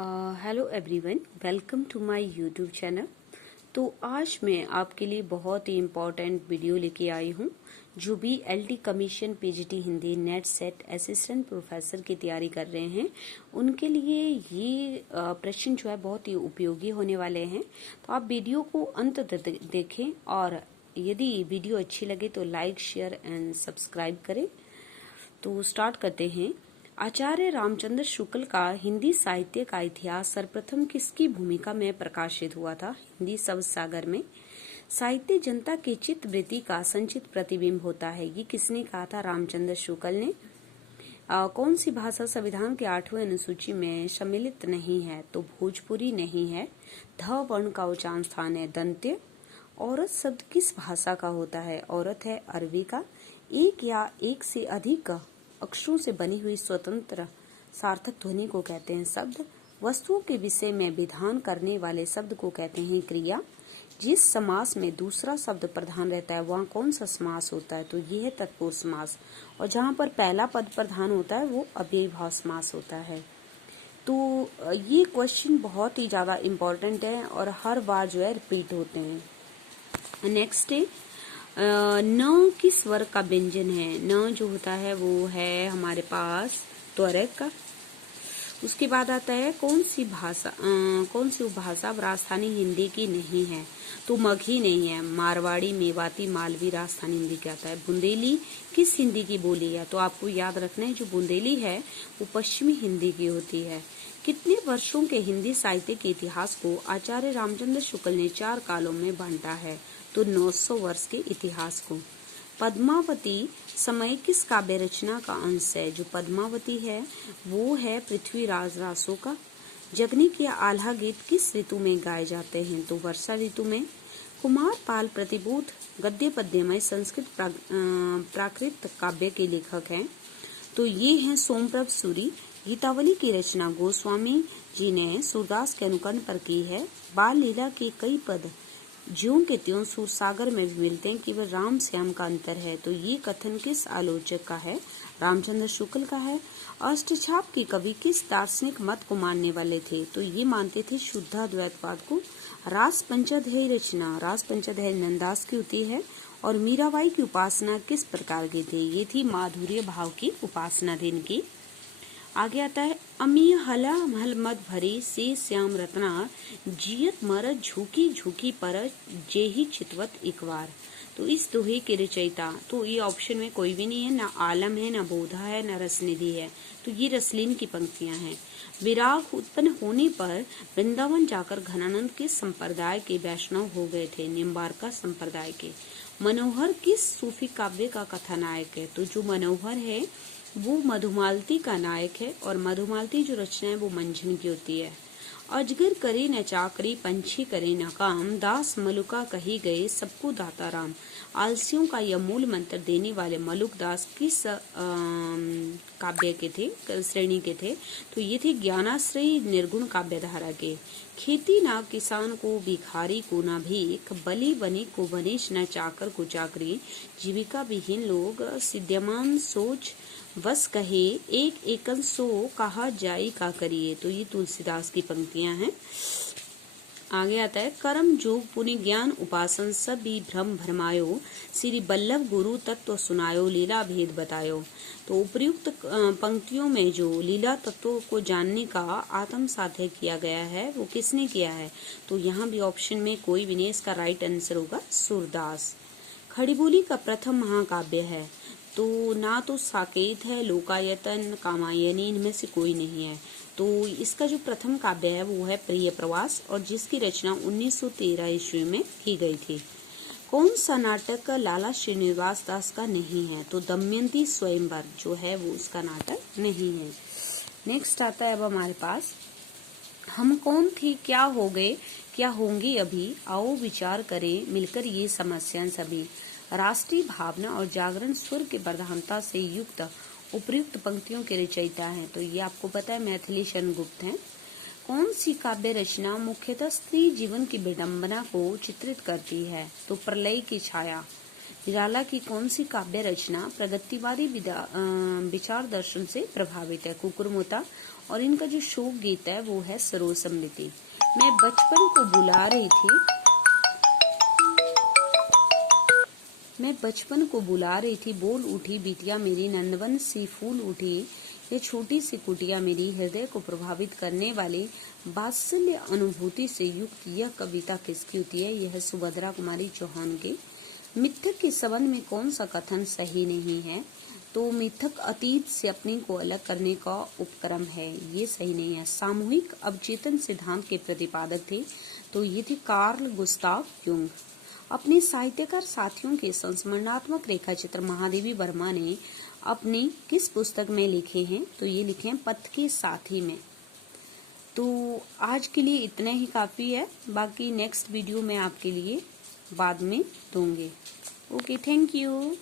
Hello everyone, welcome to my YouTube channel. तो आज मैं आपके लिए बहुत ही इम्पोर्टेंट वीडियो लेके आई हूँ। जो भी LT commission PGT Hindi net set assistant professor की तैयारी कर रहे हैं उनके लिए ये प्रश्न जो है बहुत ही उपयोगी होने वाले हैं। तो आप वीडियो को अंत तक देखें और यदि वीडियो अच्छी लगे तो लाइक शेयर एंड सब्सक्राइब करें। तो स्टार्ट करते हैं। आचार्य रामचंद्र शुक्ल का हिंदी साहित्य का इतिहास सर्वप्रथम किसकी भूमिका में प्रकाशित हुआ था? हिंदी शब्द सागर में। साहित्य जनता की चित्त वृत्ति का संचित प्रतिबिंब होता है, ये किसने कहा था? रामचंद्र शुक्ल ने। कौन सी भाषा संविधान के 8वें अनुसूची में सम्मिलित नहीं है? तो भोजपुरी नहीं है। ध वर्ण का उच्चारण स्थान है दंत्य। औरत शब्द किस भाषा का होता है? औरत है अरबी का। एक या एक से अधिक अक्षरों से बनी हुई स्वतंत्र सार्थक ध्वनि को कहते हैं शब्द। वस्तुओं के विषय में विधान करने वाले शब्द को कहते हैं क्रिया। जिस समास में दूसरा शब्द प्रधान रहता है वहाँ कौन सा समास होता है? तो ये है तत्पुरुष समास। और जहाँ पर पहला पद प्रधान होता है वो अव्ययीभाव समास होता है। तो ये क्वेश्चन बहुत ही ज्यादा इम्पोर्टेंट है और हर बार जो है रिपीट होते हैं। नेक्स्ट है न किस वर्ग का व्यंजन है? न जो होता है वो है हमारे पास त्वरक का। उसके बाद आता है कौन सी उपभाषा राजस्थानी हिंदी की नहीं है? तो मगही नहीं है। मारवाड़ी, मेवाती, मालवी राजस्थानी हिंदी का आता है। बुंदेली किस हिंदी की बोली है? तो आपको याद रखना है जो बुंदेली है वो पश्चिमी हिंदी की होती है। कितने वर्षों के हिंदी साहित्य के इतिहास को आचार्य रामचंद्र शुक्ल ने 4 कालों में बांटा है? तो 900 वर्ष के इतिहास को। पद्मावती समय किस काव्य रचना का अंश है? जो पद्मावती है वो है पृथ्वीराज रासो का। जगनी के आल्हा गीत किस ऋतु में गाए जाते हैं? तो वर्षा ऋतु में। कुमार पाल प्रतिबोध गद्य पद्यमय संस्कृत प्राकृत काव्य के लेखक हैं। तो ये हैं सोमप्रभ सूरी। गीतावली की रचना गोस्वामी जी ने सूरदास के अनुकरण पर की है। बाल लीला के कई पद ज्यों के त्यों सूरसागर में भी मिलते हैं, केवल राम श्याम का अंतर है। तो ये कथन किस आलोचक का है? रामचंद्र शुक्ल का है। अष्टछाप की कवि किस दार्शनिक मत को मानने वाले थे? तो ये मानते थे शुद्धाद्वैतवाद को। रास पंचअध्यायी रचना रास पंचअध्यायी नंदास की होती है। और मीराबाई की उपासना किस प्रकार की थी? ये थी माधुर्य भाव की उपासना थी इनकी। आगे आता है अमीय हला महल मद भरी से श्याम रत्ना जियत मरत झुकी झुकी पर जेही चितवत इकवार। तो इस दोहे के रचयिता, तो ये ऑप्शन में कोई भी नहीं है, ना आलम है, ना बोधा है, ना रसनिधि है। तो ये रसलीन की पंक्तियां हैं। विराग उत्पन्न होने पर वृंदावन जाकर घनानंद किस संप्रदाय के वैष्णव हो गए थे? निम्बार्का संप्रदाय के। मनोहर किस सूफी काव्य का कथानायक है? तो जो मनोहर है वो मधुमालती का नायक है और मधुमालती जो रचना है वो मंझन की होती है। अजगर करे न चाकरी पंछी करे न काम, दास मलुका कही गए सबको दाता राम। आलसियों का यह मूल मंत्र देने वाले मलुक दास किस काव्य के थे, श्रेणी के थे? तो ये थे ज्ञानाश्रयी निर्गुण काव्य धारा के। खेती ना किसान को भिखारी को ना भीख, बलि बनी को बनिश न चाकर को चाकरी। जीविका विहीन लोग सिद्ध्यमान सोच बस कहे, एक एकन सो कहा जाई का करिए। तो ये तुलसीदास की पंक्तियां हैं। आगे आता है कर्म जोग पुण्य ज्ञान उपासन सब भी भ्रम भरमायो, श्री बल्लभ गुरु तत्व सुनायो, लीला भेद बतायो। तो उपयुक्त पंक्तियों में जो लीला तत्वों को जानने का आत्म साध्य किया गया है वो किसने किया है? तो यहाँ भी ऑप्शन में कोई भी नहीं, इसका राइट आंसर होगा सूरदास। खड़ी बोली का प्रथम महाकाव्य है? तो ना तो साकेत है, लोकायतन, कामायनी, इनमें से कोई नहीं है। तो इसका जो प्रथम काव्य है वो है प्रिय प्रवास और जिसकी रचना 1913 ईस्वी में की गई थी। कौन सा नाटक लाला श्रीनिवास दास का नहीं है? तो दमयंती स्वयंवर जो है वो उसका नाटक नहीं है। नेक्स्ट आता है अब हमारे पास हम कौन थे क्या हो गए क्या होंगे अभी, आओ विचार करें मिलकर ये समस्याएं सभी। राष्ट्रीय भावना और जागरण स्वर की प्रधानता से युक्त उपयुक्त पंक्तियों के रचयिता हैं। तो ये आपको पता है मैथिली शरण गुप्त हैं। कौन सी काव्य रचना मुख्यतः स्त्री जीवन की विडंबना को चित्रित करती है? तो प्रलय की छाया। निराला की कौन सी काव्य रचना प्रगतिवादी विचार दर्शन से प्रभावित है? कुकुरमुत्ता। और इनका जो शोक गीत है वो है सरोज समृद्धि। मैं बचपन को बुला रही थी, मैं बचपन को बुला रही थी, बोल उठी बिटिया मेरी, नंदवन सी फूल उठी, यह छोटी सी कुटिया मेरी। हृदय को प्रभावित करने वाली वात्सल्य अनुभूति से युक्त यह कविता किसकी होती है? यह सुभद्रा कुमारी चौहान की। मिथक के संबंध में कौन सा कथन सही नहीं है? तो मिथक अतीत से अपने को अलग करने का उपक्रम है, ये सही नहीं है। सामूहिक अवचेतन सिद्धांत के प्रतिपादक थे, तो ये थे कार्ल गुस्ताव युंग। अपने साहित्यकार साथियों के संस्मरणात्मक रेखाचित्र महादेवी वर्मा ने अपनी किस पुस्तक में लिखे हैं? तो ये लिखे हैं पथ के साथी में। तो आज के लिए इतना ही काफी है, बाकी नेक्स्ट वीडियो में आपके लिए बाद में दूंगी। Okay, thank you.